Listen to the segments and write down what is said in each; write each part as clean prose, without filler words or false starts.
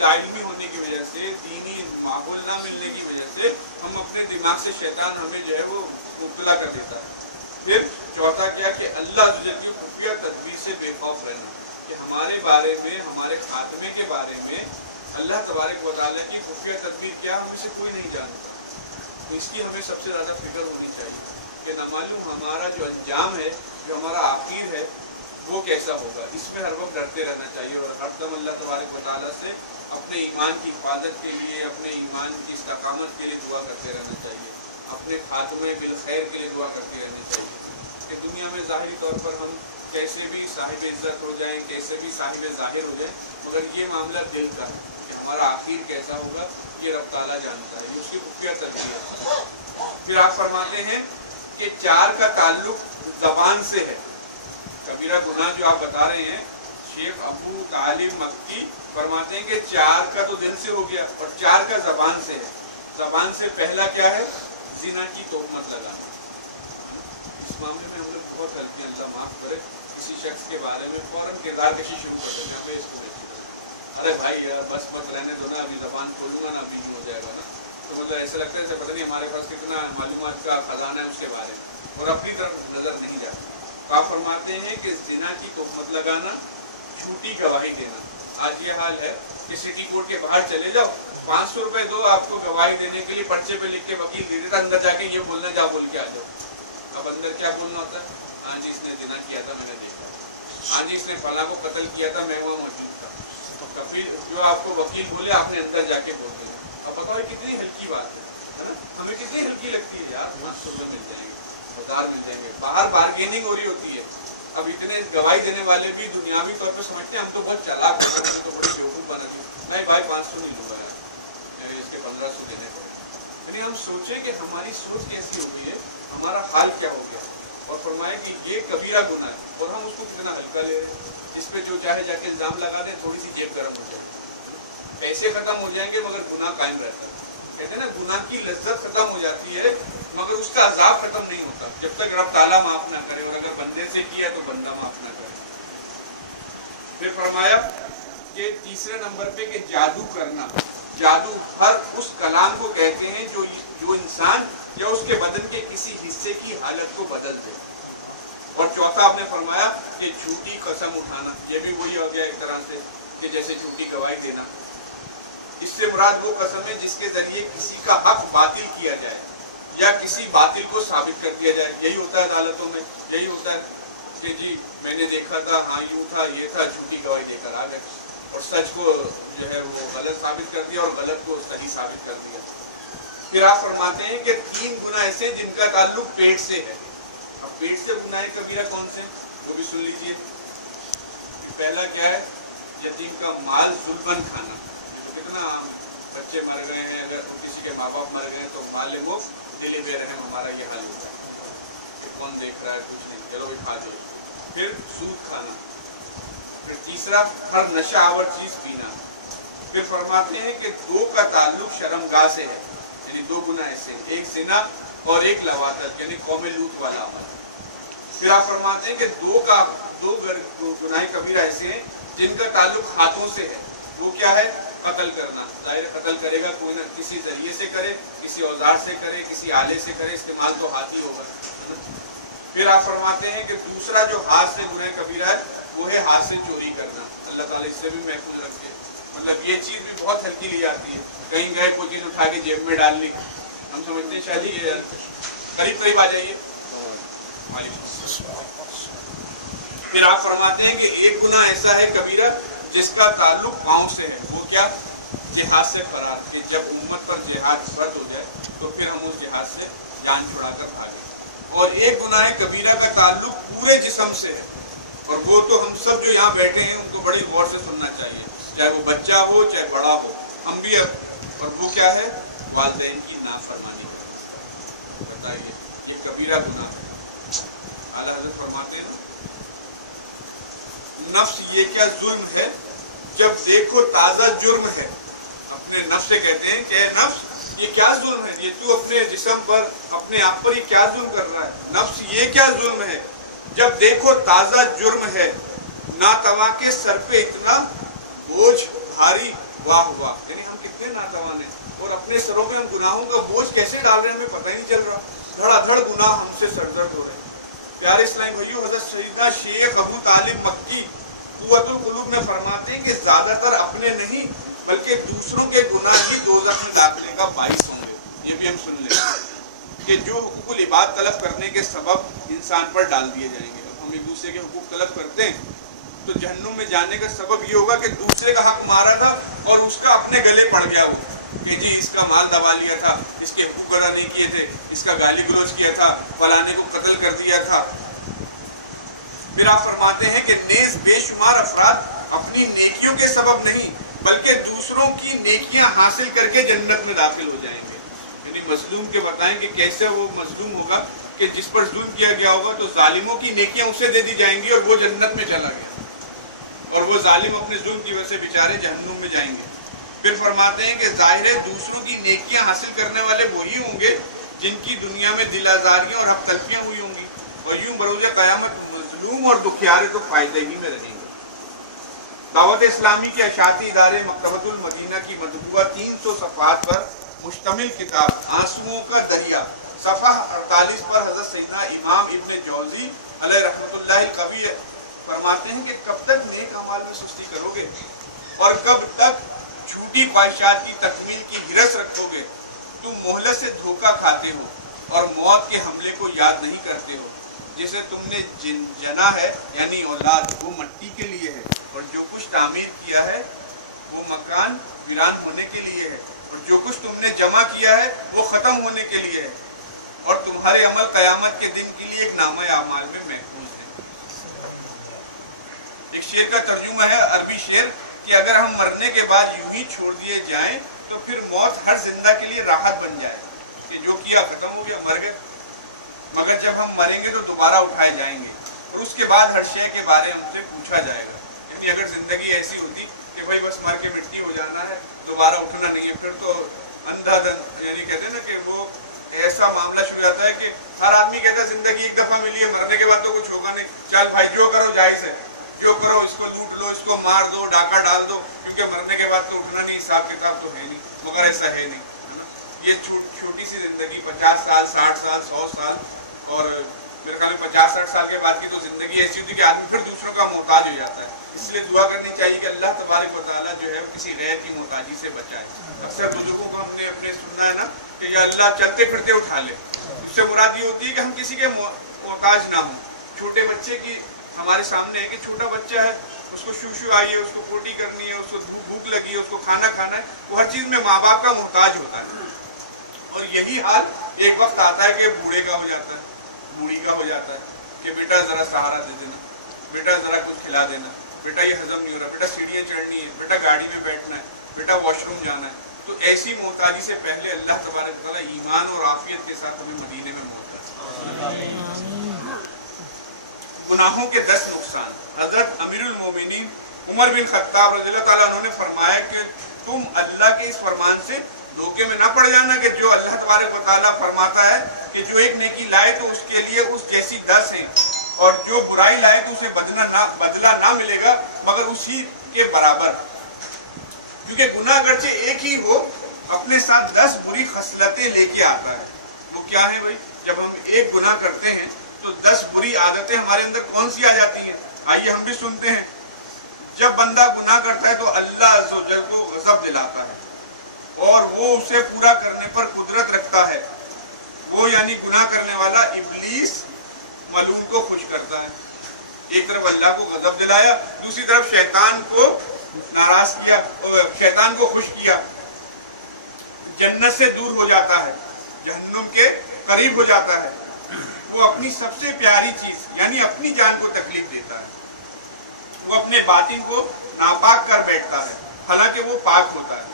लाइलमी होने की वजह से, दीनी माहौल ना मिलने की वजह से हम अपने दिमाग से शैतान हमें जो है वो मुब्तला कर देता है। फिर चौथा क्या कि अल्लाह की खुफिया तदबीर से बेखौफ रहना, कि हमारे बारे में, हमारे खात्मे के बारे में अल्लाह तबारक व तआला की खुफिया तदबीर क्या हमें से कोई नहीं जानता। तो इसकी हमें सबसे ज़्यादा फिक्र होनी चाहिए कि न मालूम हमारा जो अंजाम है, जो हमारा आखिर है, वो कैसा होगा। इसमें हर वक्त डरते रहना चाहिए और हरदम अल्लाह तबारक व तआला से अपने ईमान की हिफाजत के लिए, अपने ईमान की इस्तकामत के लिए दुआ करते रहना चाहिए, अपने खात्मे बिल खैर के लिए दुआ करते रहना चाहिए कि दुनिया में ज़ाहिरी तौर पर हम कैसे भी साहिब इज़्ज़त हो जाएं, कैसे भी साहिब ज़ाहिर हो जाएं, मगर ये मामला दिल का है कि हमारा आखिर कैसा होगा ये रब ताला जानता है, ये उसकी खुफिया तदबीर है। फिर आप फरमाते हैं कि 4 का ताल्लुक ज़बान से है। कबीरा गुनाह जो आप बता रहे हैं, शेख अबू तालिब मक्की फरमाते हैं कि 4 का तो दिल से हो गया और 4 का ज़बान से है। ज़बान से पहला क्या है? ज़िना की तोहमत लगाना। इस मामले में हम लोग बहुत गलती, अल्लाह माफ़ करे, किसी शख्स के बारे में फ़ौरन किरदार कशी शुरू कर देते हैं, मैं इसको देखिए, अरे भाई यार बस मत रहने दो ना, अभी ज़बान खोलूँगा ना, अभी हो जाएगा ना। तो मतलब ऐसा लगता है जैसे पता नहीं हमारे पास कितना मालूमात का खजाना है उसके बारे में और अपनी तरफ नज़र नहीं जाता। तो आप फरमाते हैं कि ज़िना की तोहमत लगाना, झूठी गवाही देना। आज ये हाल है कि सिटी कोर्ट के बाहर चले जाओ, 500 रुपये दो, आपको गवाही देने के लिए पर्चे पे लिख के वकील दे देता, अंदर जाके ये बोलना, जा बोल के आ जाओ। अब अंदर क्या बोलना होता है? हाँ जी इसने ज़िना किया था, मैंने देखा। हाँ जी इसने फला को कत्ल किया था, मैं वहाँ मौजूद था। तो कभी जो आपको वकील बोले आपने अंदर जाके बोल देना। अब बताओ कितनी हल्की बात है ना? हमें कितनी हल्की लगती है यार, 500 रुपये मिल जाएंगे, उधार मिल जाएंगे, बाहर बार्गेनिंग हो रही होती है। अब इतने गवाही देने वाले भी दुनियावी तौर पर समझते हैं हम तो बहुत चालाक होकर हमें तो बड़ी बेवकूफ़ बनाते हैं, नहीं भाई 500 नहीं लूँगा यार, मेरे इसके 1500 देने पड़े। यानी हम सोचें कि हमारी सोच कैसी हो गई है, हमारा हाल क्या हो गया, और फरमाए कि ये कबीरा गुनाह है और हम उसको कितना हल्का ले रहे हैं। इस पर जो चाहे जाके इल्ज़ाम लगा दें, थोड़ी सी जेब गर्म हो जाए, पैसे ख़त्म हो जाएंगे मगर गुनाह कायम रहता है। कहते हैं ना गुनाह की लज्जत ख़त्म हो जाती है मगर उसका अजाब ख़त्म नहीं होता जब तक रब ताला माफ़ ना करे, और अगर बंदे से किया तो बंदा माफ़ ना करे। फिर फरमाया कि तीसरे नंबर पे कि जादू करना। जादू हर उस कलाम को कहते हैं जो इंसान या उसके बदन के किसी हिस्से की हालत को बदल दे। और चौथा आपने फरमाया कि झूठी कसम उठाना, ये भी वही हो गया एक तरह से कि जैसे झूठी गवाही देना। इससे मुराद वो कसम है जिसके जरिए किसी का हक बातिल किया जाए या किसी बातिल को साबित कर दिया जाए। यही होता है अदालतों में, यही होता है कि जी मैंने देखा था, हाँ यूँ था, ये था, झूठी गवाही देकर आ गए और सच को जो है वो गलत साबित कर दिया और गलत को सही साबित कर दिया। फिर आप फरमाते हैं कि 3 गुनाह ऐसे जिनका ताल्लुक पेट से है। अब पेट से गुनाह कबीरा कौन से, वो भी सुन लीजिए। पहला क्या है? यतीम का माल जुल्मन खाना। तो कितना बच्चे मर गए हैं, अगर किसी के माँ बाप मर गए तो माल वो दिली बेरहम, हमारा ये हाल होता है कि कौन देख रहा है, कुछ नहीं, चलो भी खा दो। फिर सूद खाना। फिर तीसरा हर नशा आवर चीज पीना। फिर फरमाते हैं कि 2 का ताल्लुक शर्मगाह से है, यानी 2 गुनाह ऐसे हैं, एक जिना और एक लवातत यानी कौमे लूत वाला अमल। फिर आप फरमाते हैं कि 2 गुनाह कबीरा ऐसे हैं जिनका ताल्लुक हाथों से है। वो क्या है? कत्ल करना। जाहिर कत्ल करेगा कोई ना, किसी जरिए से करे, किसी औजार से करे, किसी आले से करे, इस्तेमाल तो हाथ ही होगा। फिर आप फरमाते हैं कि दूसरा जो हाथ से गुनाह कबीरा है वो है हाथ से चोरी करना। अल्लाह ताला इससे भी महफूज रखे। मतलब ये चीज़ भी बहुत हल्की ली जाती है, कहीं गए कोई चीज़ उठा के जेब में डाल ली, हम समझते हैं शायद ये करीब करीब आ जाइए। फिर आप फरमाते हैं कि एक गुनाह ऐसा है कबीरा जिसका ताल्लुक पाँव से है। वो क्या? जिहाद से फरार, कि जब उम्मत पर जिहाद फर्ज हो जाए तो फिर हम उस जिहाद से जान छुड़ाकर भागें। और एक गुनाह कबीरा का ताल्लुक पूरे जिस्म से है, और वो तो हम सब जो यहाँ बैठे हैं उनको बड़ी गौर से सुनना चाहिए, चाहे वो बच्चा हो चाहे बड़ा हो, हम भी। और वो क्या है? वालिदैन की नाफरमानी। बताइए, ये कबीरा गुनाह है। आला हज़रत फरमाते हैं नफ्स ये क्या जुल्म है, जब देखो ताज़ा जुर्म है। अपने नफ्स से कहते हैं कि नफ्स ये क्या जुल्म है, ये तू अपने जिस्म पर, अपने आप पर ये क्या जुल्म कर रहा है। नफ्स ये क्या जुल्म है, जब देखो ताज़ा जुर्म है। नातवा के सर पे इतना बोझ भारी, वाह वाह, यानी हम कितने नातवान हैं और अपने सरों पे हम गुनाहों का बोझ कैसे डाल रहे हैं हमें पता ही नहीं चल रहा। धड़ाधड़ गुनाह हमसे सरदर्द हो रहे हैं। प्यारे इस्लामी भाइयों, हज़रत सैयदना शेख अबू तालिब मक्की कुव्वतुल कुलूब में फरमाते हैं कि ज्यादातर अपने नहीं बल्कि दूसरों के गुनाह ही दोज़ख में दाखिले का बाइस होंगे। ये भी हम सुन लें कि जो हुकूकुल इबाद तलब करने के सबब इंसान पर डाल दिए जाएंगे। हम एक दूसरे के हुकूक तलब करते हैं तो जहन्नुम में जाने का सबब ये होगा कि दूसरे का हक मारा था और उसका अपने गले पड़ गया हो कि जी इसका माल दबा लिया था, इसके हुकूक अदा नहीं किए थे, इसका गाली गलौज किया था, फलाने को कत्ल कर दिया था। फिर आप फरमाते हैं कि नेज़ बेशुमार अफराद अपनी नेकियों के सबब नहीं बल्कि दूसरों की नेकियां हासिल करके जन्नत में दाखिल हो जाएंगे। यानी मजलूम के बताएं कि कैसे वो मजलूम होगा कि जिस पर जुल्म किया गया होगा तो जालिमों की नेकियां उसे दे दी जाएंगी और वो जन्नत में चला गया और वो जालिम अपने जुल्म की वजह से बेचारे जहन्नुम में जाएंगे। फिर फरमाते हैं कि जाहिर है दूसरों की नेकियां हासिल करने वाले वही होंगे जिनकी दुनिया में दिल आजारियां और हक तलफियां हुई होंगी और यूं बरोज़ क़यामत मजलूम और दुखियारे तो फायदे ही में रहेंगे। दावत इस्लामी के अशाती इदारे मकतबतुल मदीना की मतबूआ 300 सफ़हात पर मुश्तमिल किताब आंसुओं का दरिया सफ़हा 48 पर हज़रत सैयदना इमाम इब्न जौज़ी अलैहि रहमतुल्लाहि कवी फरमाते हैं कि कब तक नेक अमाल में सुस्ती करोगे और कब तक झूठी ख्वाहिशात की तकमील की हिरस रखोगे। तुम मोहलत से धोखा खाते हो और मौत के हमले को याद नहीं करते हो। जिसे तुमने जना है यानी औलाद वो मट्टी के लिए है और जो कुछ तामीर किया है वो मकान वीरान होने के लिए है और जो कुछ तुमने जमा किया है वो ख़त्म होने के लिए है और तुम्हारे अमल क़यामत के दिन के लिए एक नामा अमाल में महफूज है। एक शेर का तर्जुमा है, अरबी शेर, कि अगर हम मरने के बाद यूं ही छोड़ दिए जाएं तो फिर मौत हर जिंदा के लिए राहत बन जाए कि जो किया खत्म हो गया, मर गए। मगर जब हम मरेंगे तो दोबारा उठाए जाएंगे और उसके बाद हर शय के बारे में हमसे पूछा जाएगा। यानी अगर जिंदगी ऐसी होती कि भाई बस मर के मिट्टी हो जाना है, दोबारा उठना नहीं है, फिर तो अंधाधन, यानी कहते हैं ना कि वो ऐसा मामला शुरू जाता है कि हर आदमी कहता है जिंदगी एक दफा मिली है, मरने के बाद तो कुछ होगा नहीं, चल भाई जो करो जायज है, जो करो, इसको लूट लो, इसको मार दो, डाका डाल दो, क्योंकि मरने के बाद तो उठना नहीं, हिसाब किताब तो है नहीं। मगर ऐसा है नहीं, है ना। ये छोटी सी जिंदगी 50 साल 60 साल 100 साल और मेरे ख्याल में 50-60 साल के बाद की तो जिंदगी ऐसी होती है कि आदमी फिर दूसरों का मोहताज हो जाता है। इसलिए दुआ करनी चाहिए कि अल्लाह तबारक व तआला जो है किसी गैर की मोहताजी से बचाए। अक्सर बुजुर्गों को हमने अपने सुनना है ना कि या अल्लाह चलते फिरते उठा ले, उससे मुराद ये होती है कि हम किसी के मोहताज ना हों। छोटे बच्चे की हमारे सामने है कि छोटा बच्चा है, उसको शू आई है, उसको पोटी करनी है, उसको भूख लगी है, उसको खाना खाना है, वो हर चीज़ में माँ बाप का मोहताज होता है। और यही हाल एक वक्त आता है कि बूढ़े का हो जाता है, बूढ़ी का हो जाता है कि बेटा ज़रा सहारा दे देना, बेटा ज़रा कुछ खिला देना, बेटा ये हजम नहीं हो रहा, बेटा सीढ़ियाँ चढ़नी है, बेटा गाड़ी में बैठना है, बेटा वॉशरूम जाना है। तो ऐसी मोहताजी से पहले अल्लाह तबारक व तआला ईमान और आफियत के साथ हमें मदीने में मोहताज। गुनाहों के 10 नुकसान। हजरत अमीरुल मोमिनीन उमर बिन खत्ताब रज़ियल्लाहु ताला अन्हु ने फरमाया कि तुम अल्लाह के इस फरमान से धोखे में ना पड़ जाना कि जो अल्लाह तबारक व तआला फरमाता है कि जो एक नेकी लाए तो उसके लिए उस जैसी 10 हैं और जो बुराई लाए तो उसे बदला ना मिलेगा मगर उसी के बराबर। क्योंकि गुनाह अगरचे एक ही हो अपने साथ 10 बुरी खसलतें लेके आता है। वो क्या है भाई? जब हम एक गुनाह करते हैं तो 10 बुरी आदतें हमारे अंदर कौन सी आ जाती हैं? आइए हम भी सुनते हैं। जब बंदा गुनाह करता है तो अल्लाह अज़्ज़ व जल को गज़ब दिलाता है और वो उसे पूरा करने पर कुदरत रखता है। वो यानी गुनाह करने वाला इब्लीस मलून को खुश करता है। एक तरफ अल्लाह को गज़ब दिलाया, दूसरी तरफ शैतान को नाराज किया, शैतान को खुश किया, जन्नत से दूर हो जाता है, जहन्नुम के करीब हो जाता है। वो अपनी सबसे प्यारी चीज यानी अपनी जान को तकलीफ देता है। वो अपने बातिन को नापाक कर बैठता है हालांकि वो पाक होता है।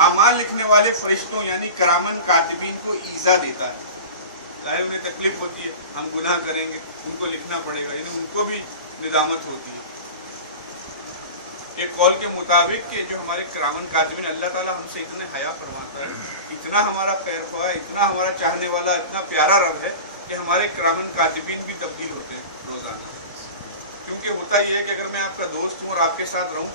आमाल लिखने वाले फरिश्तों यानी करामन कातिबीन को ईजा देता है। चाहे उन्हें तकलीफ होती है, हम गुनाह करेंगे, उनको लिखना पड़ेगा, यानी उनको भी निदामत होती है। एक कौल के मुताबिक कि जो हमारे करामन कातिबीन, अल्लाह ताला हमसे इतने हया फरमाता है, इतना हमारा खैर ख्वाह, इतना हमारा चाहने वाला, इतना प्यारा रब है कि हमारे करामन कातिबीन भी तब्दील होते हैं रोजाना। क्योंकि होता यह है कि अगर मैं आपका दोस्त हूँ और आपके साथ रहूँ,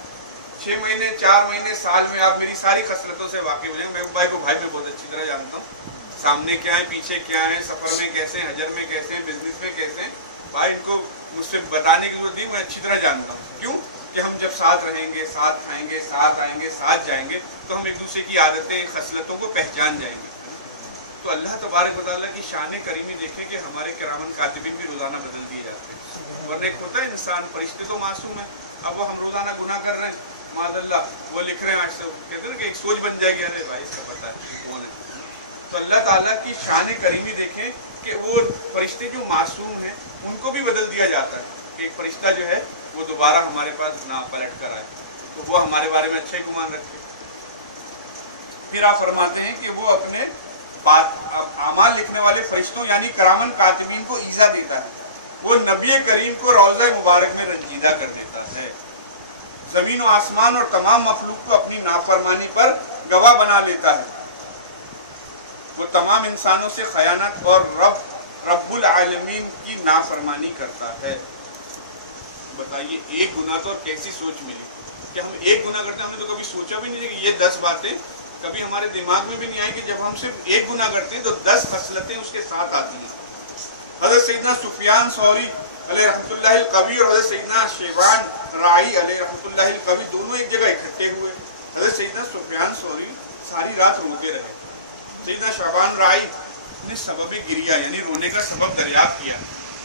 6 महीने 4 महीने साल में आप मेरी सारी खसलतों से वाकिफ हो जाएंगे। मैं भाई को भाई में बहुत अच्छी तरह जानता हूँ, सामने क्या है पीछे क्या है, सफर में कैसे हैं, हजर में कैसे हैं, बिजनेस में कैसे हैं। भाई इनको मुझसे बताने की जरूरत नहीं, मैं अच्छी तरह जानता हूँ। क्यों कि हम जब साथ रहेंगे, साथ खाएंगे, साथ आएंगे, साथ जाएंगे, तो हम एक दूसरे की आदतें खसलतों को पहचान जाएंगे। तो अल्लाह तबारक व तआला की शान करीमी देखें कि हमारे किरामन कातिबीन भी रोज़ाना बदल दिए जाते हैं। वरना एक होता है इंसान, फरिश्ते तो मासूम है, अब वो हम रोज़ाना गुनाह कर रहे हैं, माज़अल्लाह वो लिख रहे हैं, आज से कहते हैं कि एक सोच बन जाएगी, अरे भाई इसका पता है कौन है। तो अल्लाह ताला की शान करीमी देखें कि वो फरिश्ते जो मासूम हैं उनको भी बदल दिया जाता है कि एक फरिश्ता जो है वो दोबारा हमारे पास ना पलट कर आए, तो वो हमारे बारे में अच्छे गुमान रखे। फिर आप फरमाते हैं कि वो अपने आमाल लिखने वाले फरिश्तों यानी करामन कातिबीन को ईज़ा देता है, वो नबी करीम को रौज़ा मुबारक में रंजीदा कर देता है, ज़मीन और आसमान और तमाम मखलूक को अपनी नाफरमानी पर गवाह बना लेता है, वो तमाम इंसानों से खयानत और रब्बुल आलमीन की नाफरमानी करता है। बताइए एक गुनाह तो और कैसी सोच मिली कि हम एक गुनाह करते हैं। हमने तो कभी सोचा भी नहीं कि ये 10 बातें कभी हमारे दिमाग में भी नहीं आई कि जब हम सिर्फ एक गुनाह करते हैं तो 10 खसलतें उसके साथ आती हैं। हज़रत सैयदना सुफियान सौरी अलैहि रहमतुल्लाहिल कवी और हज़रत सैयदना शेबान राई अलैहि रहमतुल्लाहिल कवी दोनों एक जगह इकट्ठे हुए। हज़रत सैयदना सुफियान सौरी सारी रात रोते रहे, सैयदना शेबान राई ने सबब गिरिया यानी रोने का सबब दरियाफ्त किया,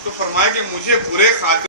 तो फरमाया कि मुझे बुरे खातिर